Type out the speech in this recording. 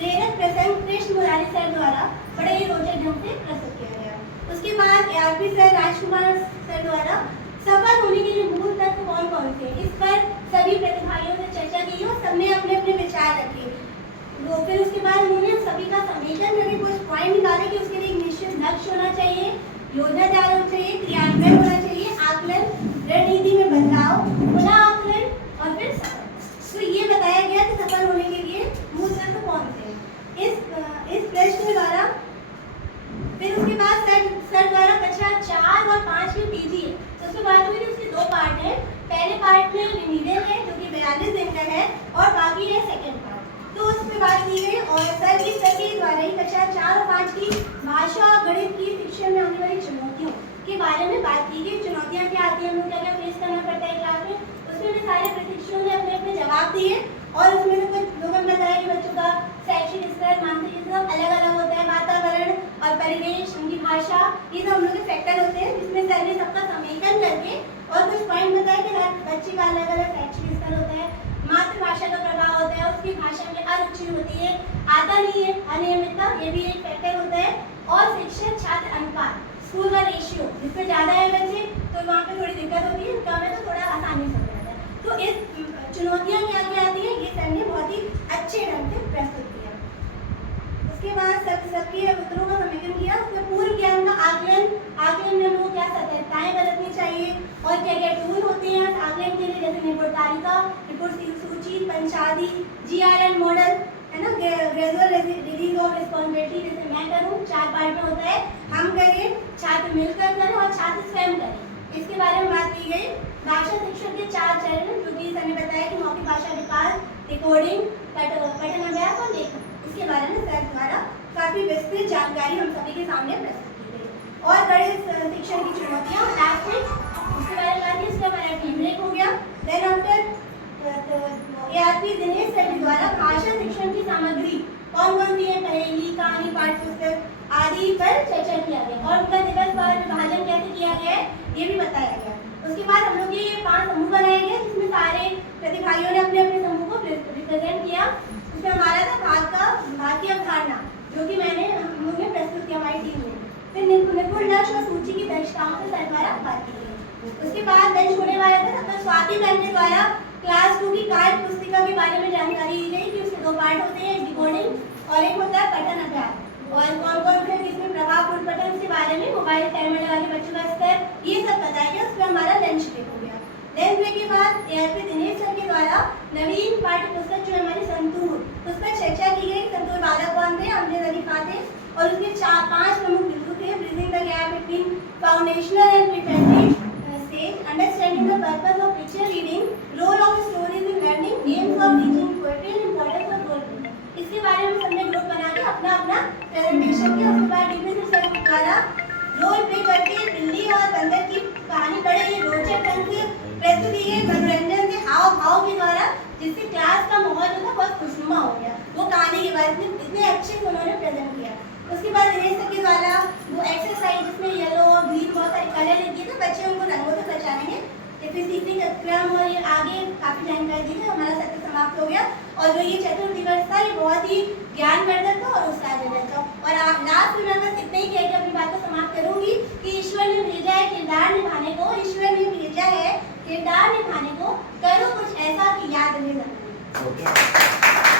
प्रेरक प्रसंग कृष्ण मुरारी सर द्वारा बड़े ही रोचक ढंग से प्रस्तुत किया गया। उसके बाद ARP सर राजकुमार सर द्वारा सफल होने के लिए मूल तत्व कौन कौन थे, इस पर सभी प्रतिभागियों से चर्चा की और सबने अपने अपने विचार रखे। वो फिर उसके बाद उन्होंने सभी का समेकन करके कुछ पॉइंट निकाले कि उसके लिए एक निश्चित लक्ष्य होना चाहिए, योजना तैयार होनी चाहिए, क्रियान्वयन होना चाहिए, आकलन, रणनीति में बदलाव, पुनः आकलन और फिर सफल। तो ये बताया गया कि सफल होने के लिए मूल तत्व कौन थे। इस प्रश्न द्वारा फिर उसके बाद सर द्वारा कक्षा 4 और 5 की पीजी है। तो उसके बाद हुई उसके दो पार्ट हैं। पहले पार्ट में रिमीडियल है जो कि 42 दिन का है और बाकी है सेकंड पार्ट। तो उसमें बात की गई और सर के द्वारा ही कक्षा 4 और 5 की भाषा और गणित की शिक्षा में आने वाली चुनौतियों के बारे में बात की गई। चुनौतियाँ क्या आती हैं, हमें क्या क्या फेस करना पड़ता है क्लास में, उसमें भी सारे प्रशिक्षकों ने अपने अपने जवाब दिए। और उसमें से कुछ लोगों ने बताया कि बच्चों का शैक्षिक स्तर, मानसिक स्तर अलग अलग होता है, वातावरण और परिवेश, उनकी भाषा, ये सब हम लोग के फैक्टर होते हैं, जिसमें सर ने सबका समेकन करके और कुछ पॉइंट बताया कि हर बच्चे का अलग अलग शैक्षिक स्तर होता है, मातृभाषा का प्रभाव होता है, उसकी भाषा में अरुचि होती है, आता नहीं है, अनियमितता, ये भी एक फैक्टर होता है, और शिक्षक छात्र अनुपात, स्कूल का रेशियो, जिसमें ज़्यादा है बच्चे तो वहाँ पे थोड़ी दिक्कत होती है, कम है तो थोड़ा आसानी से हो जाता है। तो इस चुनौतियाँ क्या क्या आती है, ये सर ने बहुत ही अच्छे ढंग से प्रस्तुत किया। उसके बाद सबके उत्तरों का समेकन किया। उसमें पूर्व ज्ञान का आकलन में हम लोग क्या सतर्कताएं बरतनी चाहिए और क्या क्या टूल होते हैं आकलन के लिए, जैसे रिपोर्ट तालिका, रिपोर्ट सूची, पंचादी, GRN मॉडल, है ना, ग्रेजुअल रिलीज ऑफ रिस्पॉन्सिबिलिटी, जैसे मैं करूँ 4 पार्ट में होता है, हम करें, छात्र मिलकर करें और छात्र स्वयं करें, इसके बारे में बात की गई। भाषा शिक्षण के 4 चरण, जो कि सर ने बताया कि मौखिक भाषा विकास, रिकॉर्डिंग, पठन अभ्यास और लेखन, इसके बारे में सर द्वारा काफी विस्तृत जानकारी हम सभी के सामने प्रस्तुत की गई। और गणित शिक्षण की चुनौतियाँ, उसके बारे में बात की, उसका हमारा ब्रेक हो गया। Then after ARP Dinesh sir द्वारा भाषा शिक्षण की सामग्री कौन कौन सी है, पहेली, कहानी, पाठ्य पुस्तक आदि पर चर्चा किया गया और उनका दिवस पर विभाजन कैसे किया गया है ये भी बताया गया। उसके बाद हम लोग ये 5 समूह बनाए गए, जिसमें सारे प्रतिभागियों ने अपने अपने समूह को रिप्रेजेंट किया। उसमें हमारा था भाग की अवधारणा, जो कि हम लोग ने प्रस्तुत किया हमारी टीम में। फिर निपुण लक्ष्य और सूची की दक्षताओं से सर द्वारा बात की गई। उसके बाद लंच होने वाला था, तब स्वाति मैम के द्वारा क्लास 2 की कार्य पुस्तिका के बारे में जानकारी दी गई कि उसके 2 पार्ट होते हैं, डिकोडिंग और एक होता है पठन अभ्यास, और कौन कौन से इसमें प्रभावपूर्ण पठन के बारे में, मोबाइल टाइमर वाले बच्चों का स्तर, ये सब बताया गया। उसमें हमारा लंच ब्रेक हो गया। लंच ब्रेक के बाद ARP दिनेश सर के द्वारा नवीन पाठ्य पुस्तक जो हमारी संतूर, उस पर चर्चा की गई। संतूर वाला कौन थे, हमने तरीका थे, और उसके 5 प्रमुख बिंदु थे। Bridging the gap between foundational and preparatory stage, understanding the purpose of picture reading, role of stories in learning, games of teaching poetry and importance of role play, इसके बारे में सबने ग्रुप बना के अपना अपना प्रेजेंटेशन किया। उसके बाद डीपी सर द्वारा रोल प्ले करके बिल्ली और बंदर की कहानी बड़े ही रोचक ढंग से प्रस्तुत की गई, मनोरंजन से हाव भाव के द्वारा, जिससे क्लास का माहौल जो था बहुत खुशनुमा हो गया। वो कहानी के बारे में इतने अच्छे से उन्होंने प्रेजेंट किया। उसके बाद दिनेश सर के द्वारा वो एक्सरसाइज, जिसमें येलो और ग्रीन बहुत सारे कलर लिखे थे, बच्चे उनको रंगों से पहचानेंगे, फिर सीखने का क्रम और ये आगे काफ़ी जानकारी दी थी। हमारा सत्र समाप्त हो गया और जो ये चतुर्थ दिवस था ये बहुत ही ज्ञानवर्धक था और उत्साहजनक था। और लास्ट में मैं बस इतना ही कह के अपनी बात को समाप्त करूंगी कि ईश्वर ने भेजा है किरदार निभाने को, ईश्वर ने भेजा है किरदार निभाने को, करो कुछ ऐसा कि याद रहे।